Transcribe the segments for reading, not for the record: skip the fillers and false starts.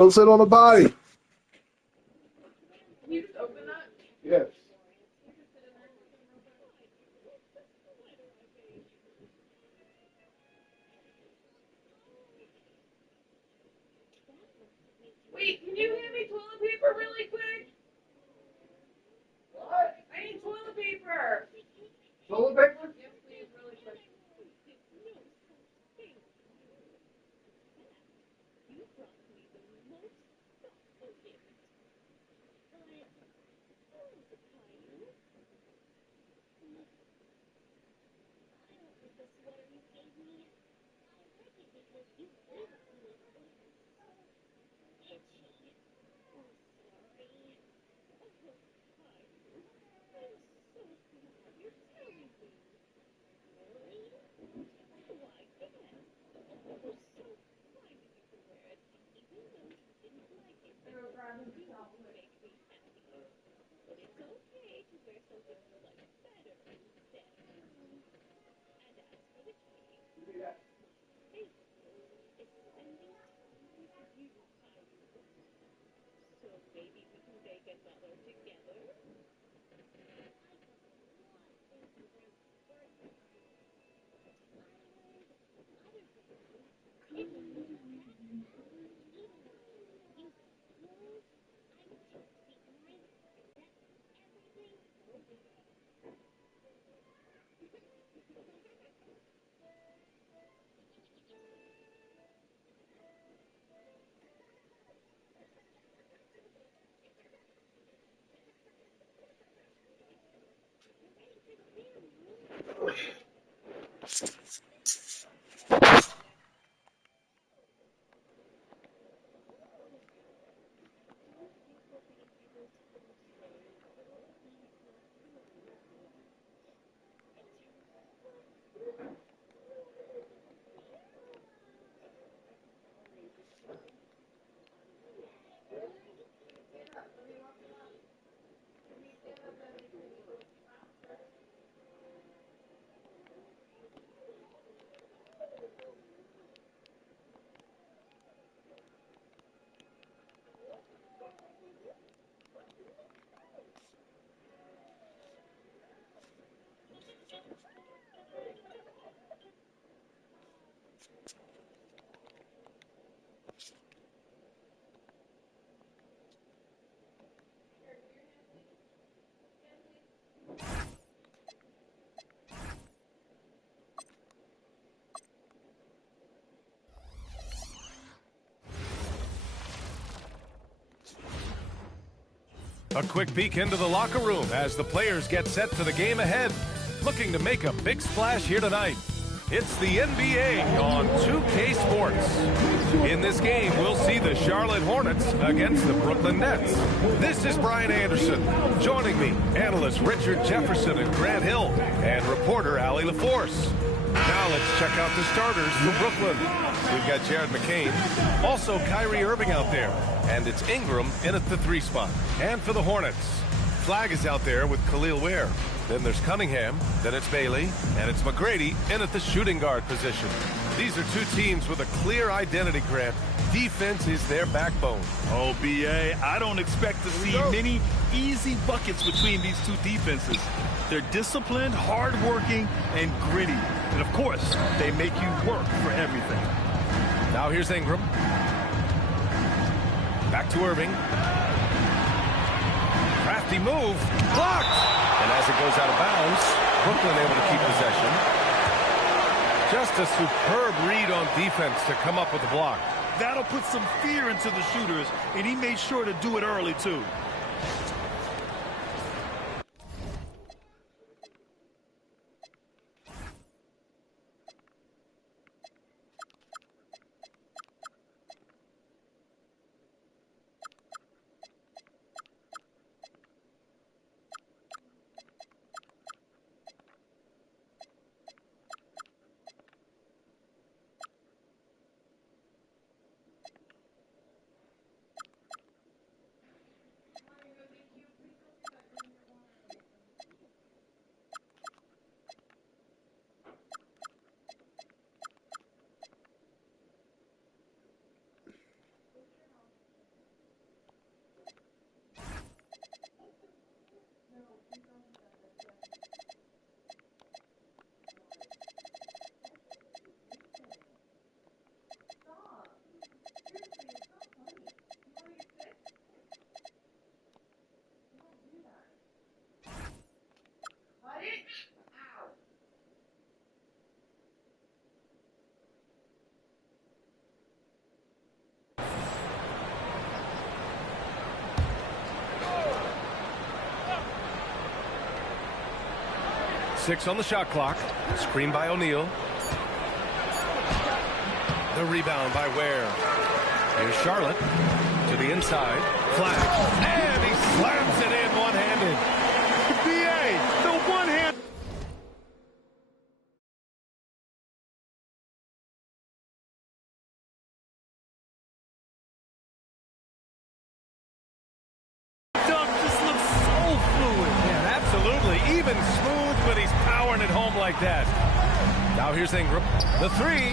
Don't sit on the body. Can you just open that? Yes. Wait, can you hand me toilet paper really quick? What? I need toilet paper. Toilet paper? Yes, please, really quick. A quick peek into the locker room as the players get set for the game ahead. Looking to make a big splash here tonight. It's the NBA on 2K Sports. In this game, we'll see the Charlotte Hornets against the Brooklyn Nets. This is Brian Anderson. Joining me, analysts Richard Jefferson and Grant Hill, and reporter Allie LaForce. Now let's check out the starters for Brooklyn. We've got Jared McCain, also Kyrie Irving out there, and it's Ingram in at the 3 spot. And for the Hornets, Flagg is out there with Khalil Ware. Then there's Cunningham, then it's Bailey, and it's McGrady in at the shooting guard position. These are two teams with a clear identity, Grant. Defense is their backbone. Oh, B.A., I don't expect to see many easy buckets between these two defenses. They're disciplined, hard-working, and gritty. And, of course, they make you work for everything. Now here's Ingram. Back to Irving. Crafty move. Blocked! And as it goes out of bounds, Brooklyn able to keep possession. Just a superb read on defense to come up with the block. That'll put some fear into the shooters, and he made sure to do it early, too. 6 on the shot clock. Screen by O'Neal. The rebound by Ware. Here's Charlotte to the inside. Flagg. And he slams it in one-handed. BA, the one-hand. Dunk just looks so fluid. Yeah, absolutely. Even smooth, but he's powering it home like that. Now here's Ingram. The 3.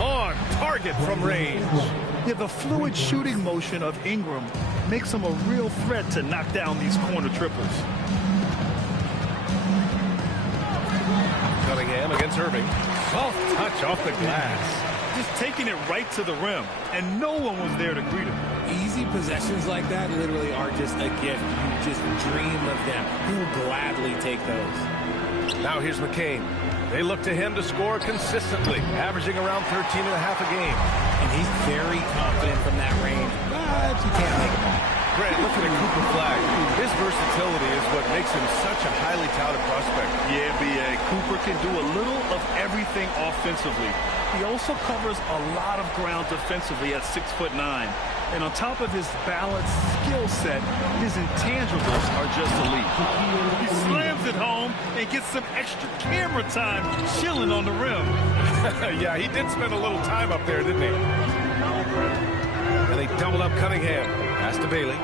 On target from range. Yeah, the fluid shooting motion of Ingram makes him a real threat to knock down these corner trippers. Cunningham against Irving. Soft touch off the glass. Just taking it right to the rim, and no one was there to greet him. Easy possessions like that literally are just a gift. You just dream of them. He'll gladly take those. Now here's McCain. They look to him to score consistently, averaging around 13.5 a game. And he's very confident from that range, but you can't make him all. Grant, look at Cooper Flagg. His versatility is what makes him such a highly touted prospect. Yeah, B.A. Cooper can do a little of everything offensively. He also covers a lot of ground defensively at 6'9". And on top of his balanced skill set, his intangibles are just elite. He slams it home and gets some extra camera time chilling on the rim. Yeah, he did spend a little time up there, didn't he? And they doubled up Cunningham. Pass to Bailey.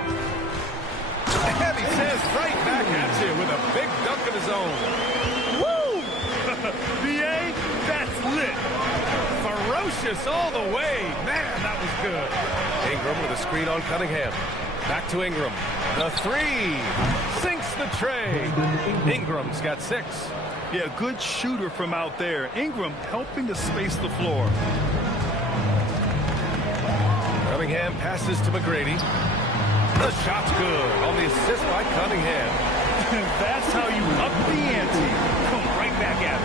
And he says right back at you with a big dunk of his own. Woo! B.A., that's lit. Ferocious all the way. Man, that was good. Ingram with a screen on Cunningham. Back to Ingram. The 3. Sinks the tray. Ingram's got 6. Yeah, good shooter from out there. Ingram helping to space the floor. Cunningham passes to McGrady. The shot's good on the assist by Cunningham. That's how you up the ante. Come right back at it.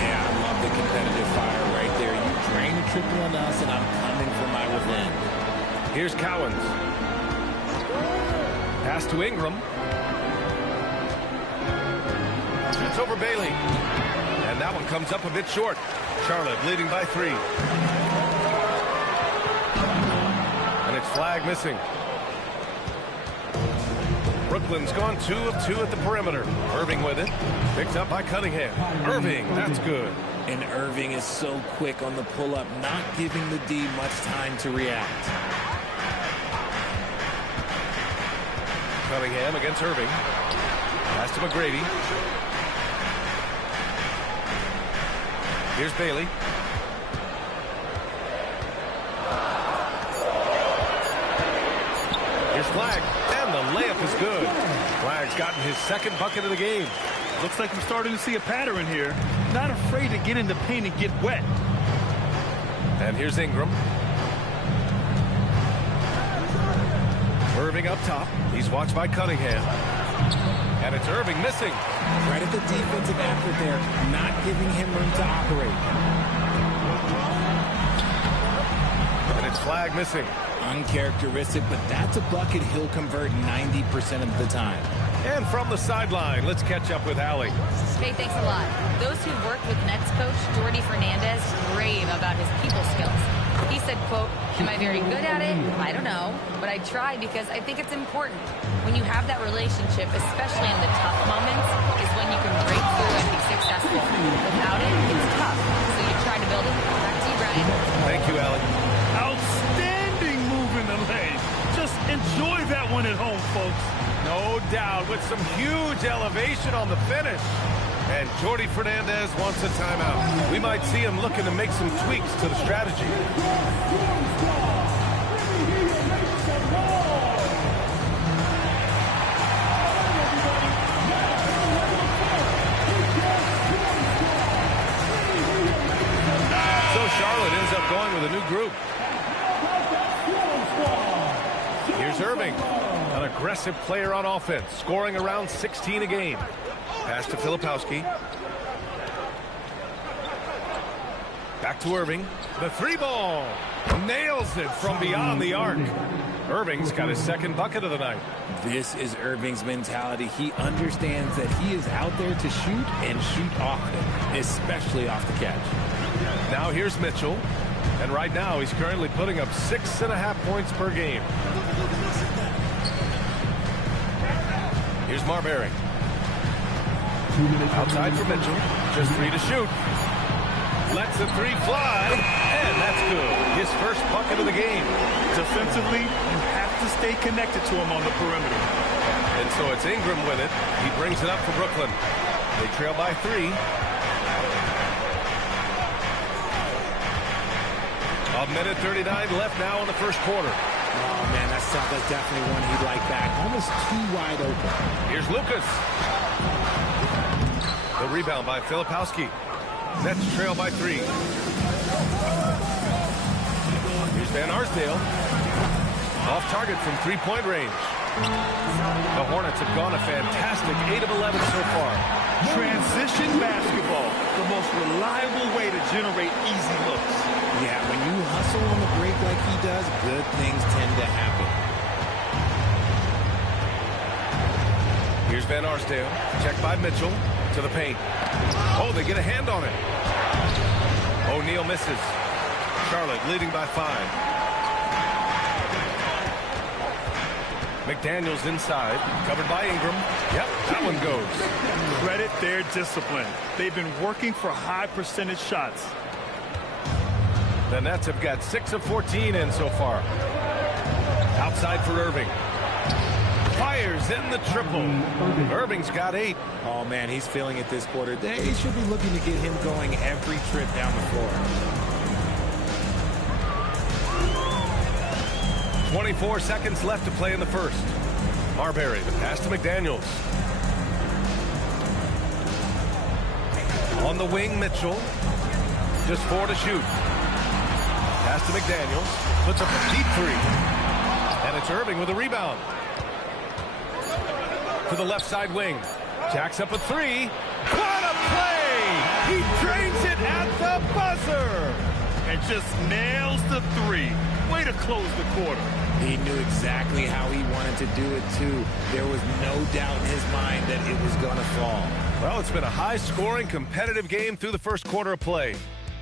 Yeah, I love the competitive fire right there. You drain a triple on us, and I'm coming for my revenge. Here's Cowens. Pass to Ingram. Shoots over Bailey. And that one comes up a bit short. Charlotte leading by 3. And it's Flagg missing. Brooklyn's gone 2 of 2 at the perimeter. Irving with it. Picked up by Cunningham. Irving, that's good. And Irving is so quick on the pull-up, not giving the D much time to react. Cunningham against Irving. Pass to McGrady. Here's Bailey. Here's Flagg. And the layup is good. Flagg's gotten his 2nd bucket of the game. Looks like we're starting to see a pattern here. Not afraid to get in the paint and get wet. And here's Ingram. Irving up top. He's watched by Cunningham. And it's Irving missing. Right at the defensive effort there, not giving him room to operate. And it's Flagg missing. Uncharacteristic, but that's a bucket he'll convert 90% of the time. And from the sideline, let's catch up with Allie. Hey, thanks a lot. Those who've worked with Nets coach Jordy Fernandez rave about his people skills. He said, quote, "Am I very good at it? I don't know, but I try because I think it's important. When you have that relationship, especially in the tough moments, is when you can break through and be successful. Without it, it's tough. So you try to build it." Back to you, Brian. Thank you, Allie. Outstanding move in the lane. Just enjoy that one at home, folks. No doubt, with some huge elevation on the finish. And Jordy Fernandez wants a timeout. We might see him looking to make some tweaks to the strategy. So Charlotte ends up going with a new group. Here's Irving, an aggressive player on offense, scoring around 16 a game. Pass to Filipowski. Back to Irving. The 3 ball. Nails it from beyond the arc. Irving's got his second bucket of the night. This is Irving's mentality. He understands that he is out there to shoot and shoot often, especially off the catch. Now here's Mitchell. And right now he's currently putting up 6.5 points per game. Here's Marbury. Outside for Mitchell. Just 3 to shoot. Lets the 3 fly. And that's good. His first bucket of the game. Defensively, you have to stay connected to him on the perimeter. And so it's Ingram with it. He brings it up for Brooklyn. They trail by 3. A minute 39 left now in the first quarter. Oh, man, that's definitely one he'd like back. Almost too wide open. Here's Lucas. The rebound by Filipowski. Nets trail by 3. Here's Van Arsdale. Off target from 3-point range. The Hornets have gone a fantastic 8 of 11 so far. Transition basketball, the most reliable way to generate easy looks. Yeah, when you hustle on the break like he does, good things tend to happen. Here's Van Arsdale. Checked by Mitchell. To the paint. Oh, they get a hand on it. O'Neal misses. Charlotte leading by 5. McDaniels inside. Covered by Ingram. Yep, that one goes. Credit their discipline. They've been working for high percentage shots. The Nets have got 6 of 14 in so far. Outside for Irving. Fires in the triple. Irving's got 8. Oh, man, he's feeling it this quarter. They should be looking to get him going every trip down the floor. 24 seconds left to play in the first. Marbury, the pass to McDaniels. On the wing, Mitchell. Just 4 to shoot. Pass to McDaniels. Puts up a deep 3. And it's Irving with a rebound. To the left side wing. Jacks up a 3. What a play! He drains it at the buzzer! And just nails the 3. Way to close the quarter. He knew exactly how he wanted to do it, too. There was no doubt in his mind that it was going to fall. Well, it's been a high-scoring, competitive game through the first quarter of play.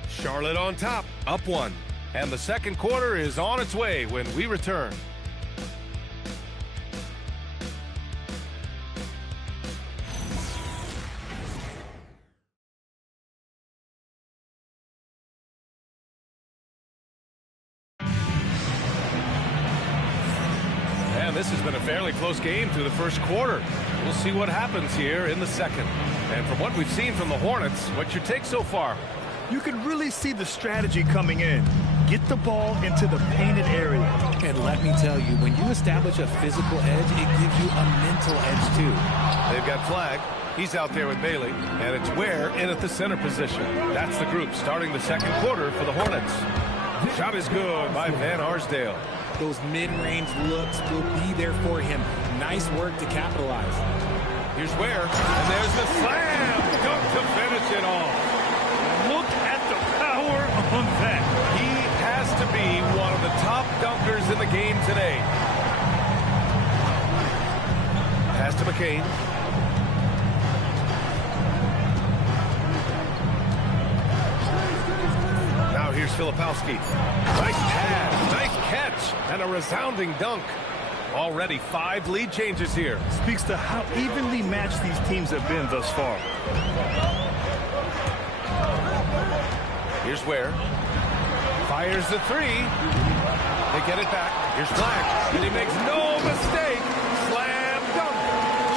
Charlotte on top, up 1. And the second quarter is on its way when we return. This has been a fairly close game through the first quarter. We'll see what happens here in the second. And from what we've seen from the Hornets, what's your take so far? You can really see the strategy coming in. Get the ball into the painted area. And let me tell you, when you establish a physical edge, it gives you a mental edge, too. They've got Flagg. He's out there with Bailey. And it's Ware in at the center position. That's the group starting the second quarter for the Hornets. Shot is good by Van Arsdale. Those mid-range looks will be there for him. Nice work to capitalize. Here's Ware, and there's the slam dunk to finish it off. Look at the power on that. He has to be one of the top dunkers in the game today. Pass to McCain. Now here's Filipowski. Nice pass, nice catch, and a resounding dunk. Already 5 lead changes here. Speaks to how evenly matched these teams have been thus far. Here's Ware. Fires the 3. They get it back. Here's Flagg, and he makes no mistake. Slam dunk.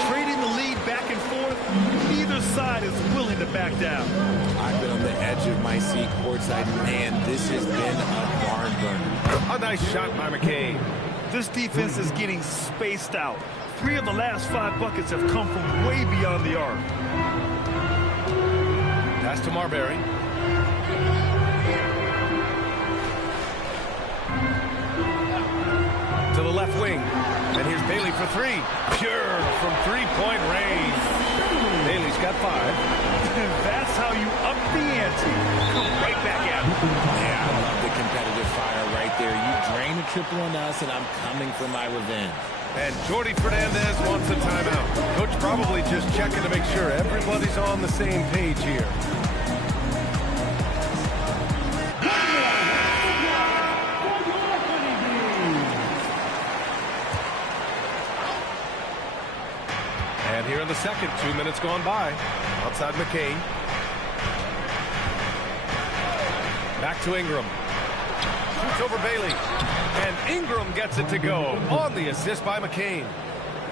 Trading the lead back and forth, neither side is willing to back down. I've been on the edge of my seat courtside. Man, this has been a barn burner. A nice shot by McCain. This defense is getting spaced out. 3 of the last 5 buckets have come from way beyond the arc. Pass to Marbury. To the left wing. And here's Bailey for 3. Pure from 3-point range. Bailey's got 5. And that's how you up the ante. Come right back at him. Yeah, I love the competitive fire right there. You drain a triple on us, and I'm coming for my revenge. And Jordy Fernandez wants a timeout. Coach probably just checking to make sure everybody's on the same page here. And here in the second, 2 minutes gone by. Outside McCain. Back to Ingram. Shoots over Bailey. And Ingram gets it to go on the assist by McCain.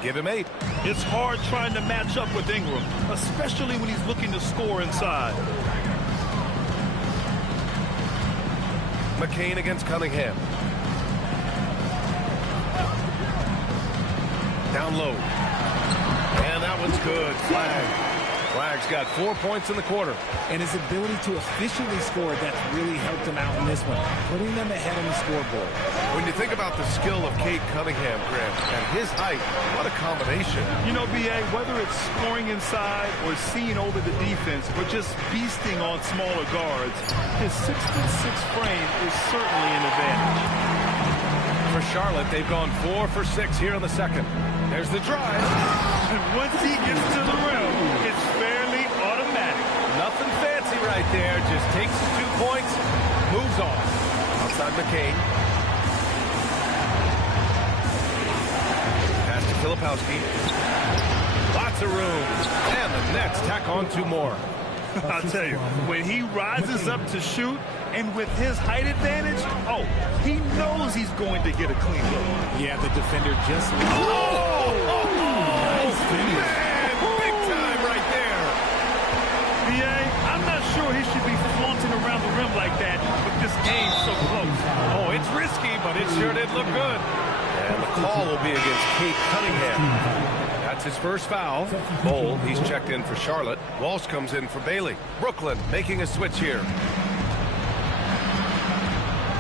Give him 8. It's hard trying to match up with Ingram, especially when he's looking to score inside. McCain against Cunningham. Down low. And that one's good. Flagg's got 4 points in the quarter. And his ability to efficiently score, that's really helped him out in this one, putting them ahead on the scoreboard. When you think about the skill of Cade Cunningham, Grant, and his height, what a combination. You know, B.A., whether it's scoring inside or seeing over the defense or just beasting on smaller guards, his 6'6" frame is certainly an advantage. For Charlotte, they've gone 4 for 6 here in the second. There's the drive. And once he gets to the rim, it's fairly automatic. Nothing fancy right there. Just takes the 2 points, moves on. Outside McCain. Pass to Filipowski. Lots of room. And the Nets tack on 2 more. I'll tell you, when he rises up to shoot, and with his height advantage, he knows he's going to get a clean look. Yeah, the defender just... Nice finish. Man, big time right there. B.A., I'm not sure he should be flaunting around the rim like that with this game so close. Oh, it's risky, but it sure did look good. And the call will be against Cade Cunningham. That's his first foul. Bol, he's checked in for Charlotte. Walsh comes in for Bailey. Brooklyn making a switch here.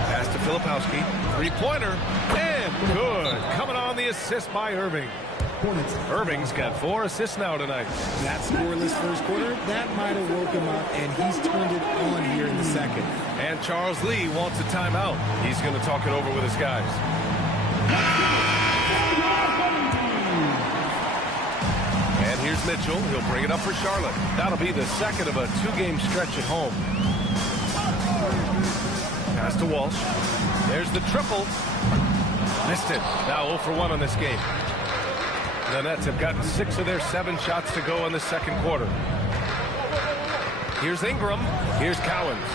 Pass to Filipowski. Three-pointer. And good. Coming on the assist by Irving. Irving's got 4 assists now tonight. That scoreless first quarter, that might have woke him up, and he's turned it on here in the second. And Charles Lee wants a timeout. He's going to talk it over with his guys. And here's Mitchell. He'll bring it up for Charlotte. That'll be the second of a 2-game stretch at home. Pass to Walsh. There's the triple. Missed it. Now 0 for 1 on this game. The Nets have gotten 6 of their 7 shots to go in the second quarter. Here's Ingram. Here's Cowens.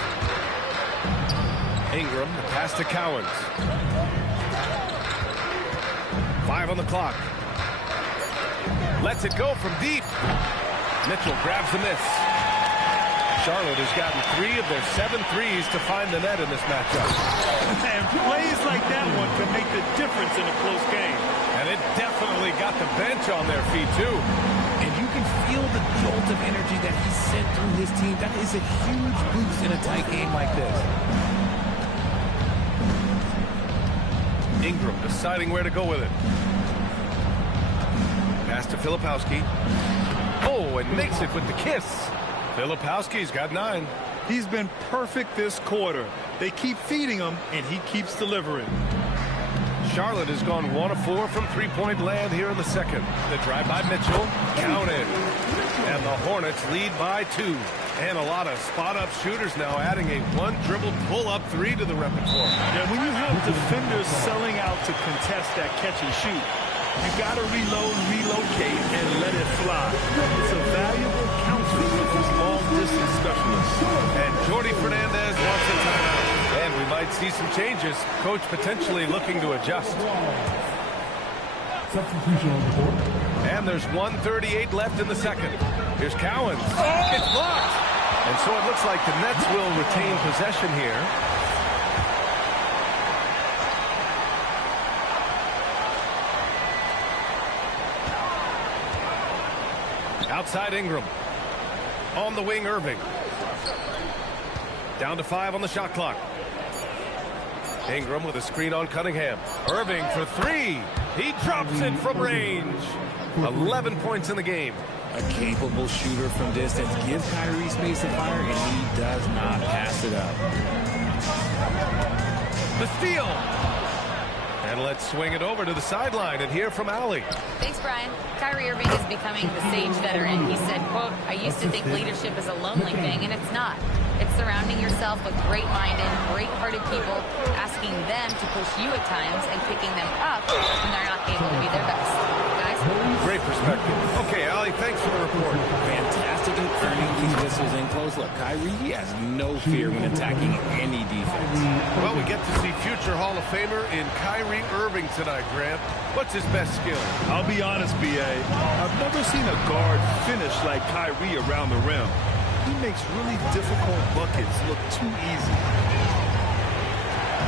Ingram, the pass to Cowens. 5 on the clock. Lets it go from deep. Mitchell grabs the miss. Charlotte has gotten 3 of their 7 threes to find the net in this matchup. And plays like that one can make the difference in a close game. And it definitely got the bench on their feet, too. And you can feel the jolt of energy that he sent through his team. That is a huge boost in a tight game like this. Ingram deciding where to go with it. Pass to Filipowski. Oh, and makes it with the kiss. Filipowski's got 9. He's been perfect this quarter. They keep feeding him, and he keeps delivering. Charlotte has gone 1 of 4 from 3-point land here in the second. The drive by Mitchell, counted. And the Hornets lead by 2. And a lot of spot-up shooters now adding a 1-dribble pull-up 3 to the repertoire. Yeah, when you have defenders selling out to contest that catch and shoot, you got to reload, relocate, and let it fly. It's a valuable counter with his long-distance specialist. And Jordy Fernandez wants a timeout. And we might see some changes. Coach potentially looking to adjust. Substitution on the board. And there's 1:38 left in the second. Here's Cowens. It's blocked. And so it looks like the Nets will retain possession here. Outside Ingram. On the wing, Irving. Down to 5 on the shot clock. Ingram with a screen on Cunningham. Irving for 3. He drops it from range. 11 points in the game. A capable shooter from distance. Give Kyrie space to fire, and he does not pass it up. The steal. And let's swing it over to the sideline and hear from Allie. Thanks, Brian. Kyrie Irving is becoming the sage veteran. He said, quote, I used to think leadership is a lonely thing, and it's not. It's surrounding yourself with great-minded, great-hearted people, asking them to push you at times and picking them up when they're not able to be their best. Guys? Great perspective. Okay, Allie, thanks for the report. Fantastic at earning these whistles in close. Look, Kyrie, he has no fear when attacking any defense. Well, we get to see future Hall of Famer in Kyrie Irving tonight, Grant. What's his best skill? I'll be honest, B.A. I've never seen a guard finish like Kyrie around the rim. He makes really difficult buckets look too easy.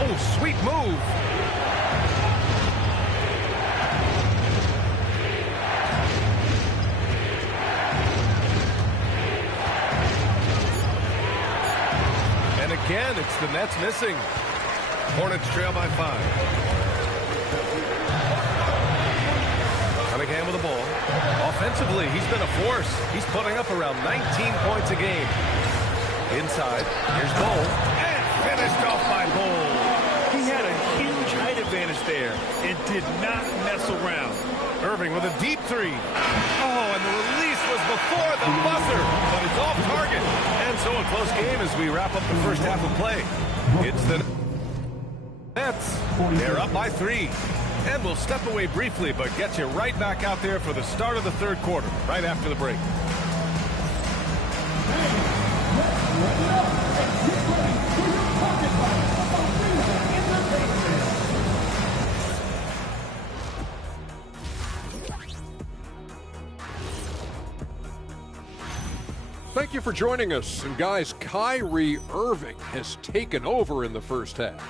Oh, sweet move. And again, it's the Nets missing. Hornets trail by 5. Cunningham with the ball. Offensively, he's been a force. He's putting up around 19 points a game. Inside, here's Bull. And finished off by Bull. He had a huge height advantage there and did not mess around. Irving with a deep three. Oh, and the release was before the buzzer, but it's off target. And so a close game as we wrap up the first half of play. It's the Nets. They're up by 3. And we'll step away briefly, but get you right back out there for the start of the third quarter, right after the break. Thank you for joining us. And guys, Kyrie Irving has taken over in the first half.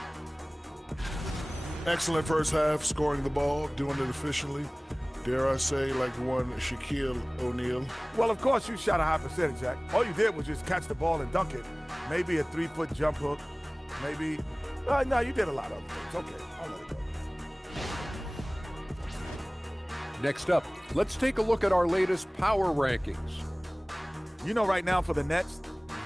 Excellent first half, scoring the ball, doing it efficiently. Dare I say, like the one Shaquille O'Neal. Well, of course, you shot a high percentage, Jack. All you did was just catch the ball and dunk it. Maybe a 3-foot jump hook. Maybe. No, you did a lot of things. Okay, I'll let it go. Next up, let's take a look at our latest power rankings. You know, right now for the Nets,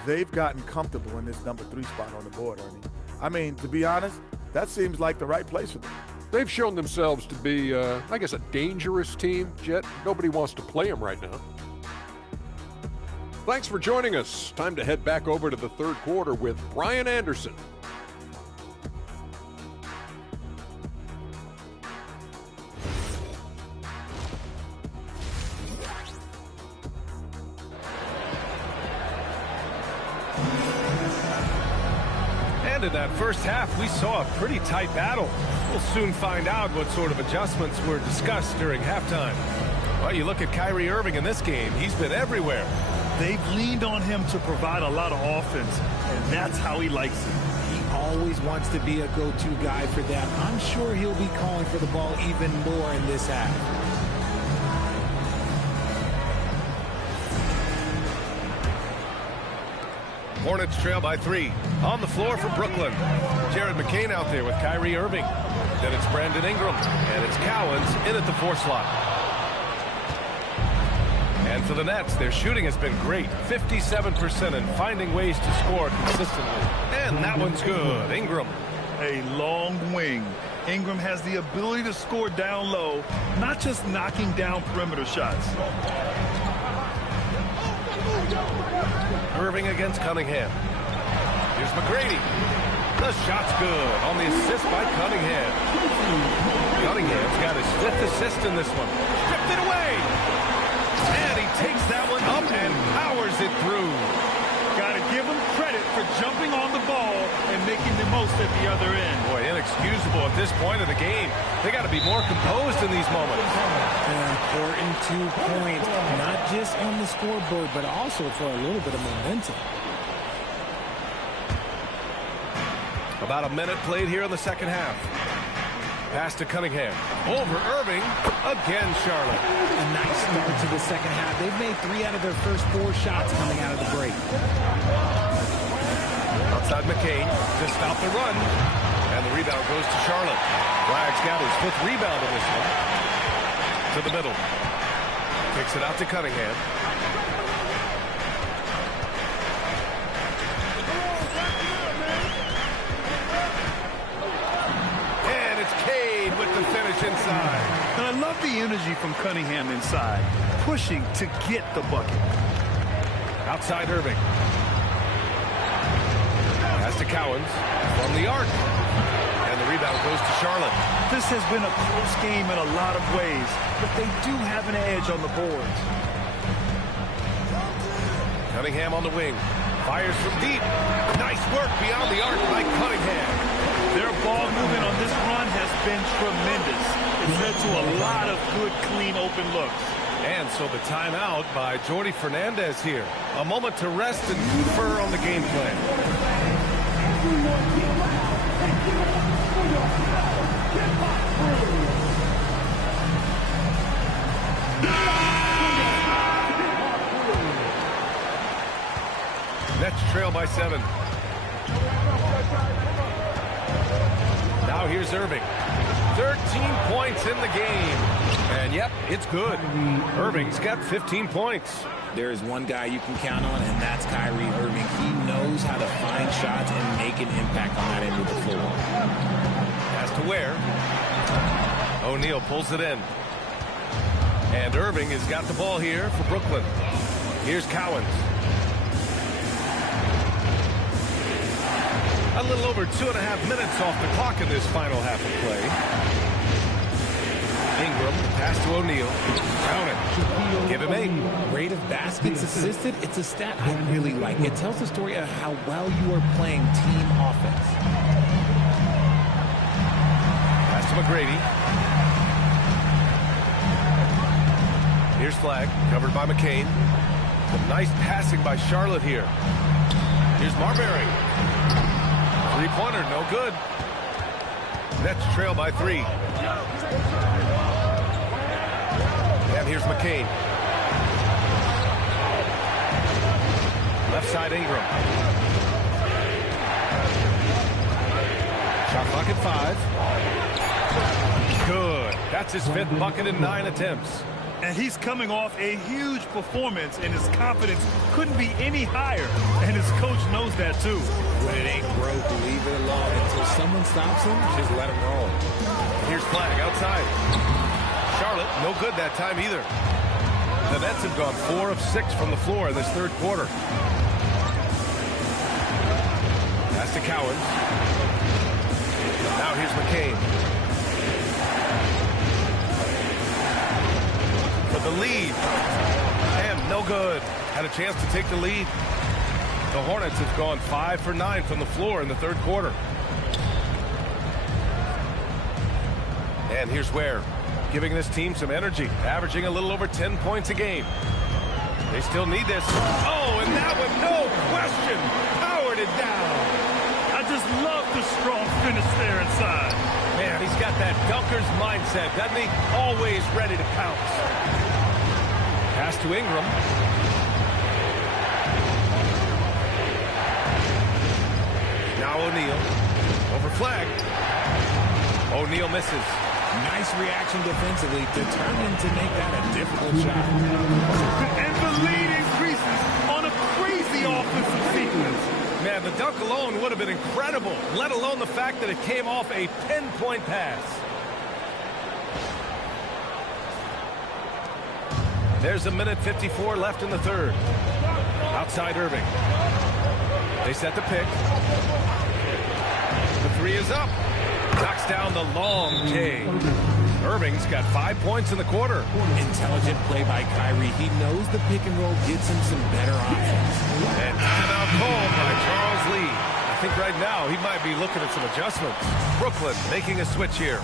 they've gotten comfortable in this number 3 spot on the board, Ernie. I mean, to be honest, that seems like the right place for them. They've shown themselves to be, I guess, a dangerous team, Jet. Nobody wants to play them right now. Thanks for joining us. Time to head back over to the third quarter with Brian Anderson. And in that first half, we saw a pretty tight battle. We'll soon find out what sort of adjustments were discussed during halftime. Well, you look at Kyrie Irving in this game, he's been everywhere. They've leaned on him to provide a lot of offense, and that's how he likes it. He always wants to be a go-to guy for them. I'm sure he'll be calling for the ball even more in this half. Hornets trail by 3. On the floor for Brooklyn. Jared McCain out there with Kyrie Irving. Then it's Brandon Ingram. And it's Cowens in at the 4 slot. And for the Nets, their shooting has been great. 57% and finding ways to score consistently. And that one's good. Ingram. A long wing. Ingram has the ability to score down low, not just knocking down perimeter shots. Irving against Cunningham. Here's McGrady. The shot's good on the assist by Cunningham. Cunningham's got his 5th assist in this one. Stripped it away. And he takes that one up and powers it through. Got to give him credit for jumping on the ball and making the most at the other end. Boy, inexcusable at this point of the game. They got to be more composed in these moments. An important 2 points, not just on the scoreboard, but also for a little bit of momentum. About a minute played here in the second half. Pass to Cunningham. Over Irving. Again, Charlotte. A nice start to the second half. They've made 3 out of their first 4 shots coming out of the break. Outside McCain to stop the run. And the rebound goes to Charlotte. Flagg's got his 5th rebound in this one. To the middle. Kicks it out to Cunningham. push inside. And I love the energy from Cunningham inside, pushing to get the bucket. Outside Irving. Pass to Cowens from the arc. And the rebound goes to Charlotte. This has been a close game in a lot of ways, but they do have an edge on the boards. Cunningham on the wing. Fires from deep. Nice work beyond the arc by Cunningham. Their ball movement on this run has been tremendous. It's led to a lot of good, clean, open looks. And so the timeout by Jordi Fernandez here. A moment to rest and confer on the game plan. Nets trail by 7. Now here's Irving. 13 points in the game. And yep, it's good. Irving's got 15 points. There is one guy you can count on, and that's Kyrie Irving. He knows how to find shots and make an impact on that end of the floor. Pass to Ware. O'Neal pulls it in. And Irving has got the ball here for Brooklyn. Here's Cowens. A little over 2.5 minutes off the clock in this final half of play. Ingram, pass to O'Neal. Count it. Give him 8. Rate of baskets assisted, it's a stat I really like. It tells the story of how well you are playing team offense. Pass to McGrady. Here's Flagg, covered by McCain. Some nice passing by Charlotte here. Here's Marbury. Three-pointer, no good. Nets trail by 3. And here's McCain. Left side Ingram. Shot clock at 5. Good. That's his 5th bucket in 9 attempts. And he's coming off a huge performance, and his confidence couldn't be any higher. And his coach knows that, too. When it ain't broke, leave it alone. Until someone stops him, just let him roll. Here's Flagg outside. Charlotte, no good that time either. The Nets have gone 4 of 6 from the floor in this third quarter. Pass to Cowens. Now here's McCain. For the lead. And no good. Had a chance to take the lead. The Hornets have gone 5 for 9 from the floor in the third quarter. And here's Ware, giving this team some energy, averaging a little over 10 points a game. They still need this. Oh, and that one, no question, powered it down. I just love the strong finish there inside. Man, he's got that dunker's mindset, doesn't he? Always ready to pounce. Pass to Ingram. Now O'Neal. Over Flagg. O'Neal misses. Nice reaction defensively, determined to make that a difficult shot. And the lead increases on a crazy offensive sequence. Man, the dunk alone would have been incredible, let alone the fact that it came off a pinpoint pass. There's a minute 54 left in the third. Outside Irving. They set the pick. The 3 is up. Knocks down the long K. Irving's got 5 points in the quarter. Intelligent play by Kyrie. He knows the pick and roll gets him some better options. And timeout called by Charles Lee. I think right now he might be looking at some adjustments. Brooklyn making a switch here.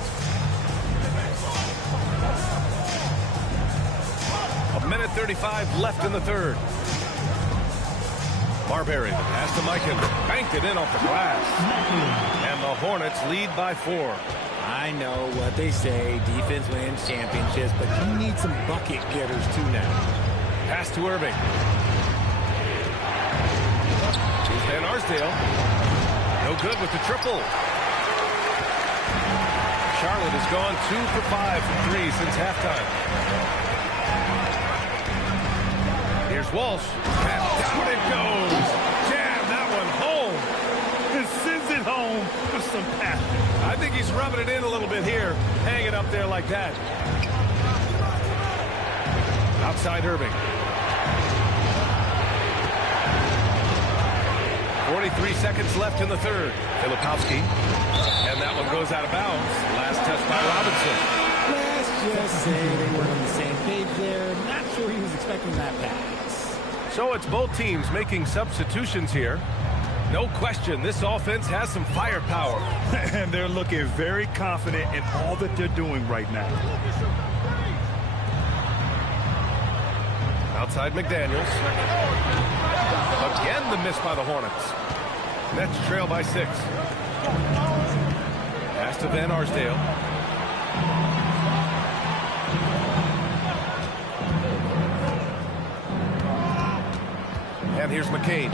A minute 35 left in the third. Marbury, the pass to Mikan, banked it in off the glass. And the Hornets lead by 4. I know what they say, defense wins championships, but you need some bucket getters too now. Pass to Irving. Here's Van Arsdale. No good with the triple. Charlotte has gone 2 for 5 from 3 since halftime. Here's Walsh. And down it goes. Jam that one home. And sends it home. The have some path. I think he's rubbing it in a little bit here, hanging up there like that. Outside Irving. 43 seconds left in the third. Filipowski. And that one goes out of bounds. Last touch by Robinson. Let's just say they weren't on the same page there. Not sure he was expecting that pass. So it's both teams making substitutions here. No question, this offense has some firepower. And they're looking very confident in all that they're doing right now. Outside McDaniels. Again the miss by the Hornets. Nets trail by 6. Pass to Van Arsdale. And here's McCain.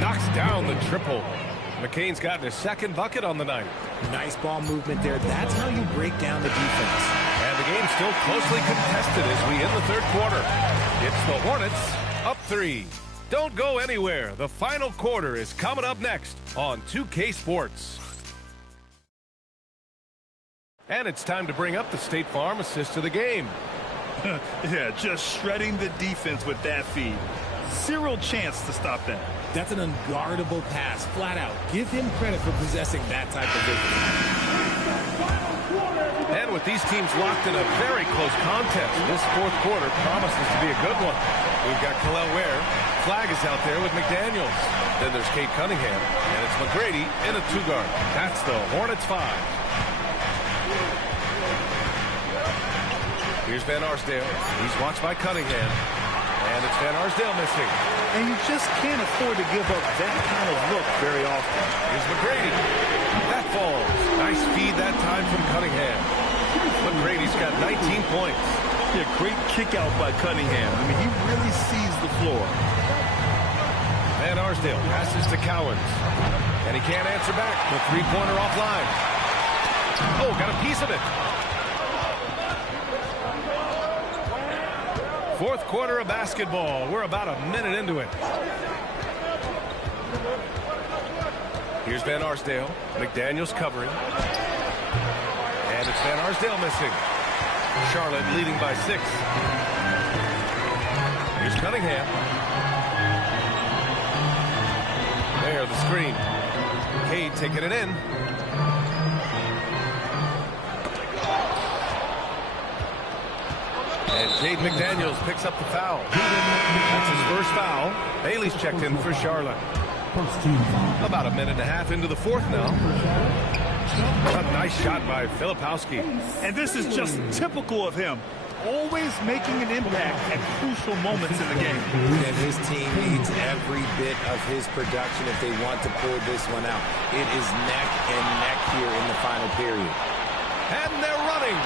Knocks down the triple. McCain's gotten his second bucket on the night. Nice ball movement there. That's how you break down the defense. And the game's still closely contested as we end the third quarter. It's the Hornets up 3. Don't go anywhere. The final quarter is coming up next on 2K Sports. And it's time to bring up the State Farm assist of the game. Yeah, just shredding the defense with that feed. Zero chance to stop that. That's an unguardable pass, flat out. Give him credit for possessing that type of vision. And with these teams locked in a very close contest, this fourth quarter promises to be a good one. We've got Kalel Ware. Flagg is out there with McDaniels. Then there's Kate Cunningham, and it's McGrady in a 2-guard. That's the Hornets 5. Here's Van Arsdale. He's watched by Cunningham. And it's Van Arsdale missing. And you just can't afford to give up that kind of look very often. Here's McGrady. That falls. Nice feed that time from Cunningham. McGrady's got 19 points. Yeah, great kick out by Cunningham. I mean, he really sees the floor. Van Arsdale passes to Cowens. And he can't answer back. The three-pointer offline. Oh, got a piece of it. Fourth quarter of basketball. We're about a minute into it. Here's Van Arsdale. McDaniels covering. And it's Van Arsdale missing. Charlotte leading by 6. Here's Cunningham. There, the screen. Cade taking it in. And Cade McDaniels picks up the foul. That's his first foul. Bailey's checked in for Charlotte. About a minute and a half into the fourth now. A nice shot by Filipowski. And this is just typical of him. Always making an impact at crucial moments in the game. And his team needs every bit of his production if they want to pull this one out. It is neck and neck here in the final period. And they're running.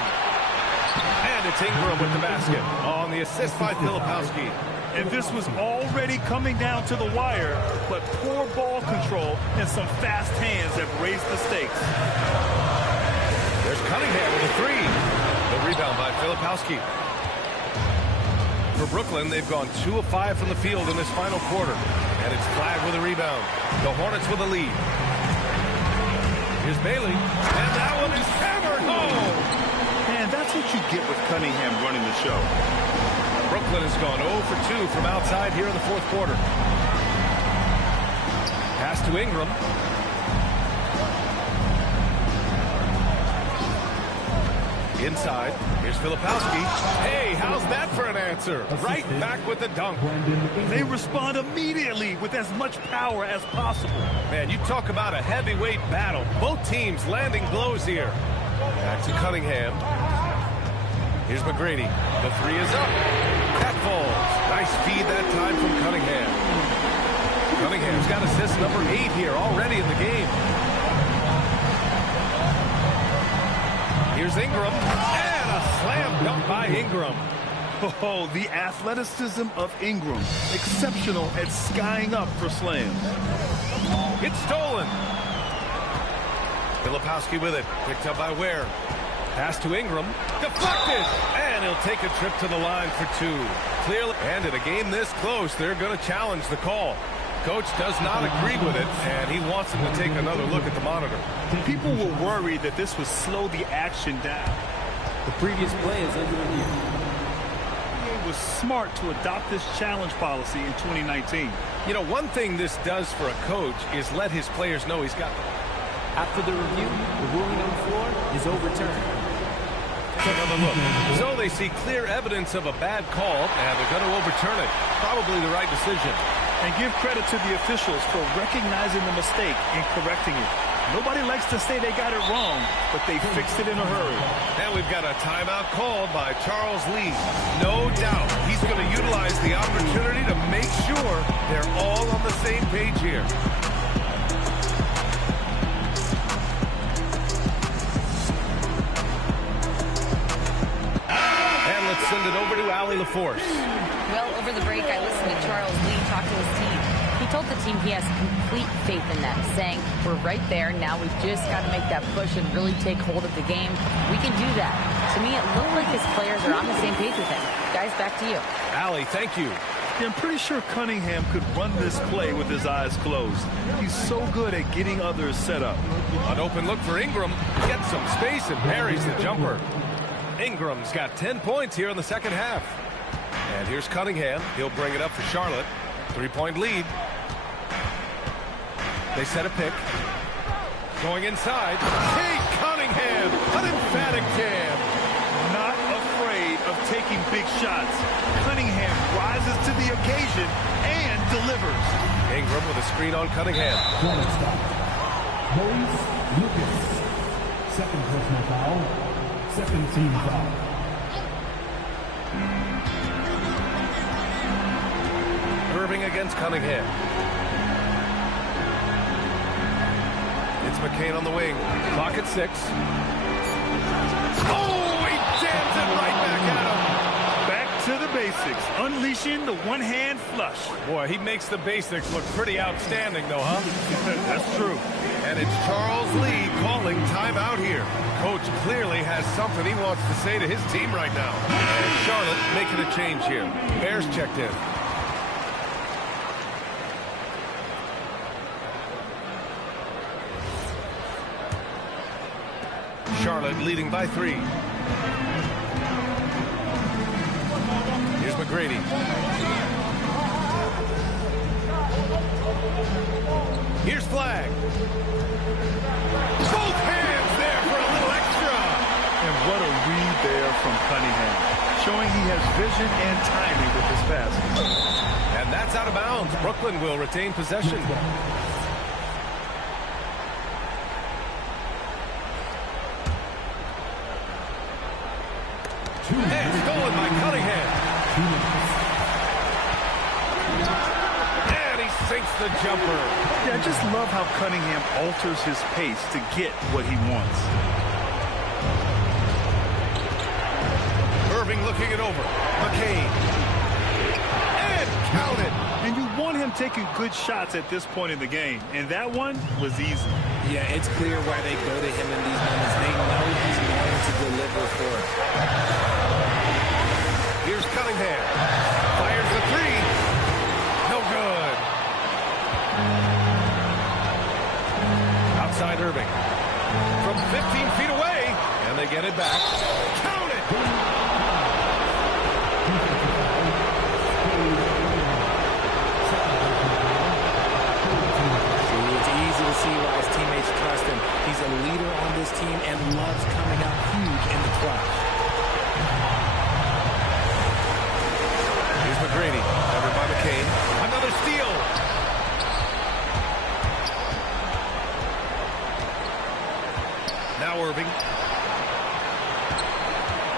And it's Ingram with the basket on the assist by Filipowski. And this was already coming down to the wire, but poor ball control and some fast hands have raised the stakes. There's Cunningham with a 3. The rebound by Filipowski. For Brooklyn, they've gone 2 of 5 from the field in this final quarter. And it's Flagg with a rebound. The Hornets with a lead. Here's Bailey. And that one is hammered home. And that's what you get with Cunningham running the show. Brooklyn has gone 0 for 2 from outside here in the fourth quarter. Pass to Ingram. Inside. Here's Filipowski. Hey, how's that for an answer? Right back with the dunk. They respond immediately with as much power as possible. Man, you talk about a heavyweight battle. Both teams landing blows here. Back to Cunningham. Here's McGrady. The 3 is up. That falls. Nice feed that time from Cunningham. Cunningham's got assist number 8 here already in the game. Here's Ingram. And a slam dunk by Ingram. Oh, the athleticism of Ingram. Exceptional at skying up for slams. It's stolen. Filipowski with it. Picked up by Ware. Pass to Ingram. Deflected. And he'll take a trip to the line for 2. Clearly. And in a game this close, they're going to challenge the call. Coach does not agree with it, and he wants him to take another look at the monitor. People were worried that this would slow the action down. The previous play is under review. It was smart to adopt this challenge policy in 2019. You know, one thing this does for a coach is let his players know he's got them. After the review, the ruling on the floor is overturned. Another look. So they see clear evidence of a bad call, and they're going to overturn it. Probably the right decision. And give credit to the officials for recognizing the mistake and correcting it. Nobody likes to say they got it wrong, but they fixed it in a hurry. And we've got a timeout called by Charles Lee. No doubt he's going to utilize the opportunity to make sure they're all on the same page here. Let's send it over to Allie LaForce. Well, over the break, I listened to Charles Lee talk to his team. He told the team he has complete faith in them, saying, we're right there. Now we've just got to make that push and really take hold of the game. We can do that. To me, it looked like his players are on the same page with him. Guys, back to you. Allie, thank you. Yeah, I'm pretty sure Cunningham could run this play with his eyes closed. He's so good at getting others set up. An open look for Ingram. Gets some space and parries the jumper. Ingram's got 10 points here in the second half. And here's Cunningham. He'll bring it up for Charlotte. 3-point lead. They set a pick. Going inside. Kate Cunningham. An emphatic jam. Not afraid of taking big shots. Cunningham rises to the occasion and delivers. Ingram with a screen on Cunningham. Maurice Lucas. Second personal foul. Second team foul. Irving against Cunningham. It's McCain on the wing. Clock at 6. Oh, he jams it right back at him. Back to the basics. Unleashing the one-hand flush. Boy, he makes the basics look pretty outstanding, though, huh? That's true. And it's Charles Lee calling timeout here. Coach clearly has something he wants to say to his team right now. And Charlotte making a change here. Bears checked in. Charlotte leading by 3. Here's McGrady. Here's Flagg. Both hands there for a little extra. And what a read there from Cunningham. Showing he has vision and timing with his pass. And that's out of bounds. Brooklyn will retain possession. And stolen by Cunningham. And he sinks the jumper. Yeah, I just love how Cunningham alters his pace to get what he wants. Irving looking it over. McCain. And counted. And you want him taking good shots at this point in the game. And that one was easy. Yeah, it's clear why they go to him in these moments. They know he's going to deliver for it. Here's Cunningham. Fires the 3. No good. Outside Irving. From 15 feet away. And they get it back. Count it. It's easy to see why his teammates trust him. He's a leader on this team and loves coming out huge in the clutch. Here's McGrady. Covered by McCain. Another steal. Now Irving.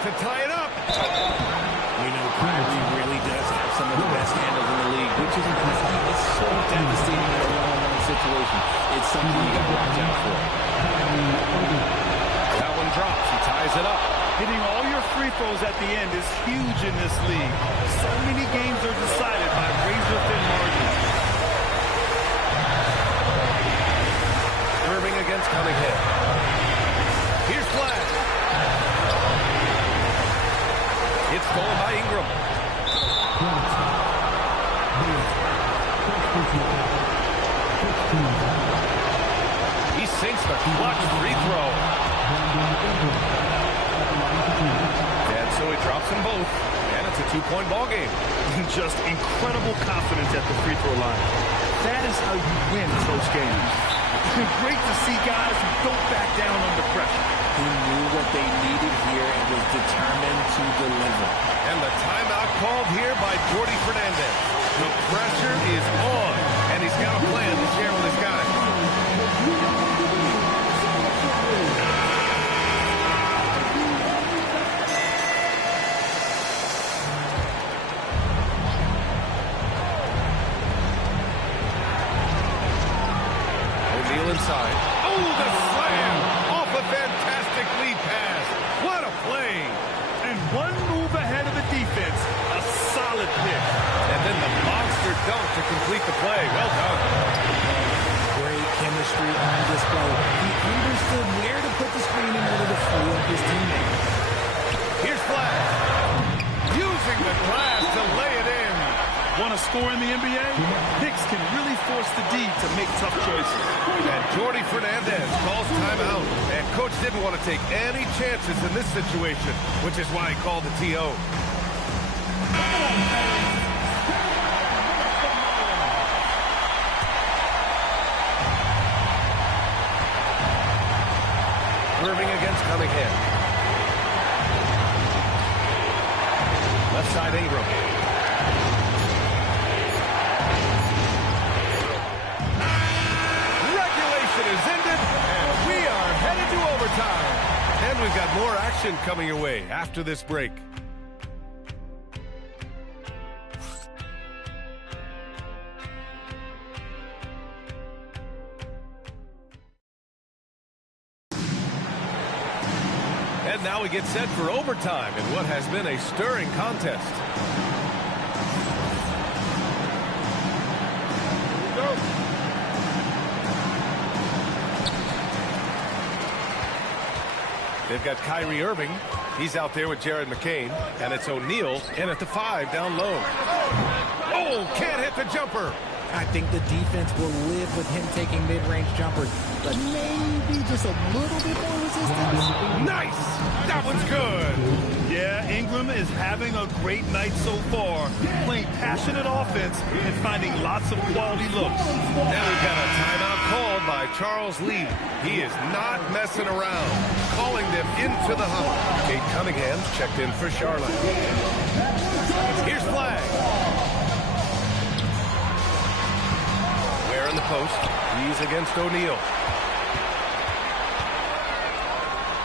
To tie it up. You know, Kyrie really does have some of the best handles in the league, which is impressive. It's so devastating in a one-on-one situation. It's something you got to watch out for. That one drops. He ties it up. Hitting all your free throws at the end is huge in this league. So many games are decided by razor-thin margins. Irving against Cunningham. Here's Flagg. It's stolen by Ingram. He sinks the clutch free throw. And so he drops them both. And it's a two-point ball game. Just incredible confidence at the free throw line. That is how you win close games. It's great to see guys who don't back down under pressure. He knew what they needed here and was determined to deliver. And the timeout called here by Jordi Fernandez. The pressure is on, and he's got a plan to share with his guys. Inside. Oh, the slam! Off a fantastic lead pass. What a play! And one move ahead of the defense. A solid pick. And then the monster dunk to complete the play. Well done. Great chemistry on display. He understood where to put the screen in order to free up his teammate. Here's Flagg. Using the glass to lay it in. Want to score in the NBA? Picks can really force the D to make tough choices. And Jordi Fernandez calls timeout. And coach didn't want to take any chances in this situation, which is why he called the TO. Irving against Cunningham. Left side Ingram. Is ended, and we are headed to overtime. And we've got more action coming your way after this break. And now we get set for overtime in what has been a stirring contest. Here we go. They've got Kyrie Irving. He's out there with Jared McCain. And it's O'Neal in at the 5 down low. Oh, can't hit the jumper. I think the defense will live with him taking mid-range jumpers, but maybe just a little bit more resistance. Nice! That one's good. Yeah, Ingram is having a great night so far, playing passionate offense and finding lots of quality looks. And we've got a timeout called by Charles Lee. He is not messing around, calling them into the huddle. Kate Cunningham's checked in for Charlotte. Here's Flagg. Ware in the post. He's against O'Neal.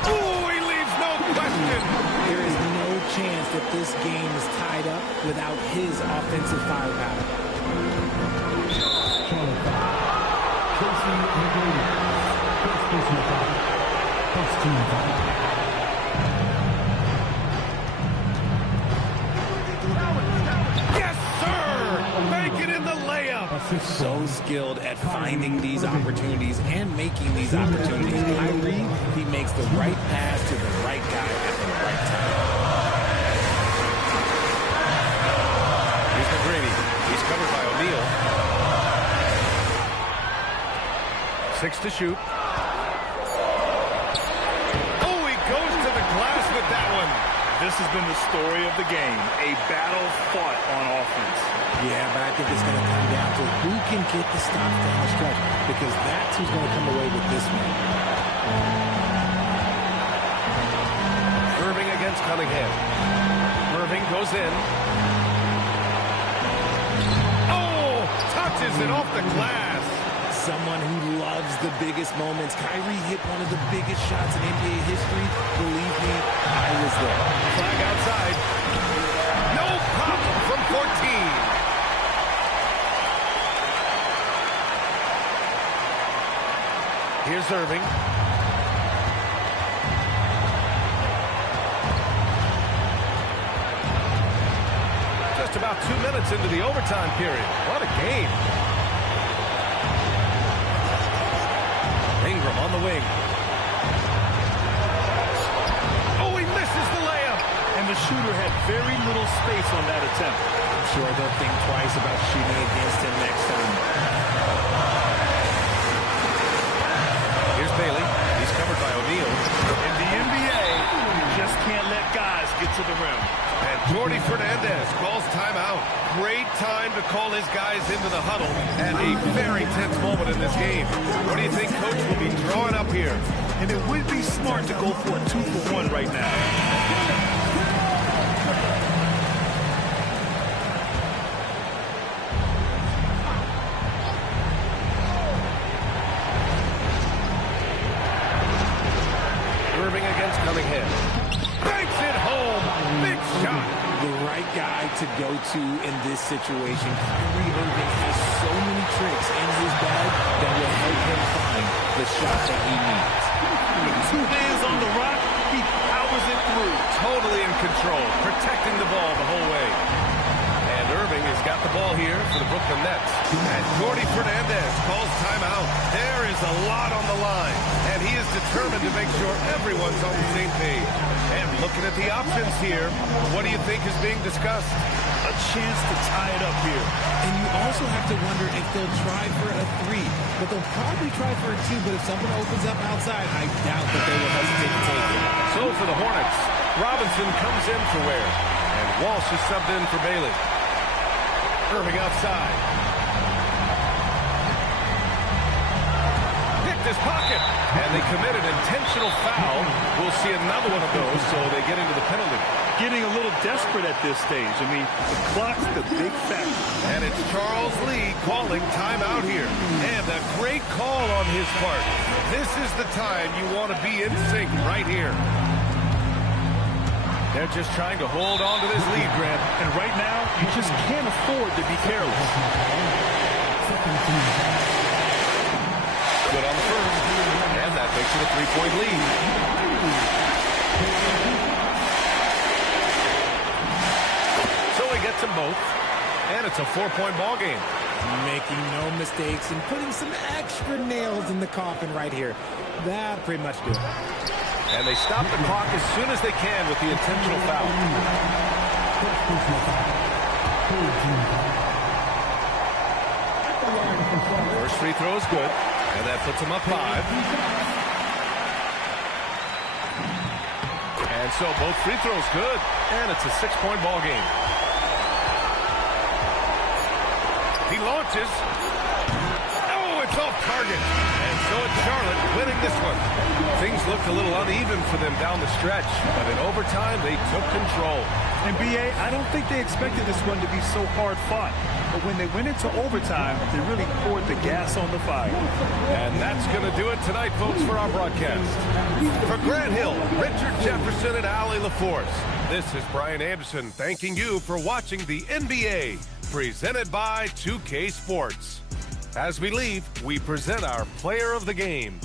Oh, he leaves no question. There is no chance that this game is tied up without his offensive firepower. Charlotte foul. Casey McGrady. First personal foul. First team foul. Yes, sir! Make it in the layup. So skilled at finding these opportunities and making these opportunities. Kyrie, he makes the right pass to the right guy at the right time. Here's McGrady. He's covered by O'Neal. 6 to shoot. Oh, he goes to the glass with that one. This has been the story of the game, a battle fought on offense. Yeah, but I think it's going to come down to who can get the stops down the stretch, because that's who's going to come away with this one. Irving against Cunningham. Irving goes in. Oh, touches it off the glass. Someone who loves the biggest moments. Kyrie hit one of the biggest shots in NBA history. Believe me, I was there. Flagg outside. No problem from 14. Here's Irving. Just about 2 minutes into the overtime period. What a game. Ingram on the wing. Oh, he misses the layup. And the shooter had very little space on that attempt. I'm sure they'll think twice about shooting against him next time. Here's Bailey. He's covered by O'Neal. In the NBA, you just can't let guys get to the rim. And Jordi Fernandez calls timeout. Great time to call his guys into the huddle at a very tense moment in this game. What do you think Coach will be drawing up here? And it would be smart to go for a 2-for-1 right now. To go to in this situation. Kyrie Irving has so many tricks in his bag that will help him find the shot that he needs. With 2 hands on the rock, he powers it through. Totally in control, protecting the ball the whole way. And Irving has got the ball here for the Brooklyn Nets. And Jordi Fernandez calls timeout. There is a lot on the line, and he is determined to make sure everyone's on the same page. And looking at the options here, what do you think is being discussed? A chance to tie it up here. And you also have to wonder if they'll try for a 3. But they'll probably try for a 2, but if something opens up outside, I doubt that they will hesitate to take it. So for the Hornets, Robinson comes in for Ware. And Walsh is subbed in for Bailey. Irving outside. Picked his pocket. And they commit an intentional foul. We'll see another one of those, so they get into the penalty. Getting a little desperate at this stage. I mean, the clock's the big factor. And it's Charles Lee calling timeout here. And a great call on his part. This is the time you want to be in sync right here. They're just trying to hold on to this lead, Grant. And right now, you just can't afford to be careless. Good on the first. And that makes it a 3-point lead. So he gets them both. And it's a 4-point ball game. Making no mistakes and putting some extra nails in the coffin right here. That'll pretty much do it. And they stop the clock as soon as they can with the intentional foul. First free throw is good, and that puts them up 5. And so both free throws good, and it's a 6-point ball game. He launches. Oh, it's off target. And so it's Charlotte winning this one. Things looked a little uneven for them down the stretch, but in overtime, they took control. And B.A., I don't think they expected this one to be so hard-fought. But when they went into overtime, they really poured the gas on the fire. And that's going to do it tonight, folks, for our broadcast. For Grant Hill, Richard Jefferson, and Allie LaForce, this is Brian Anderson thanking you for watching the NBA, presented by 2K Sports. As we leave, we present our player of the game.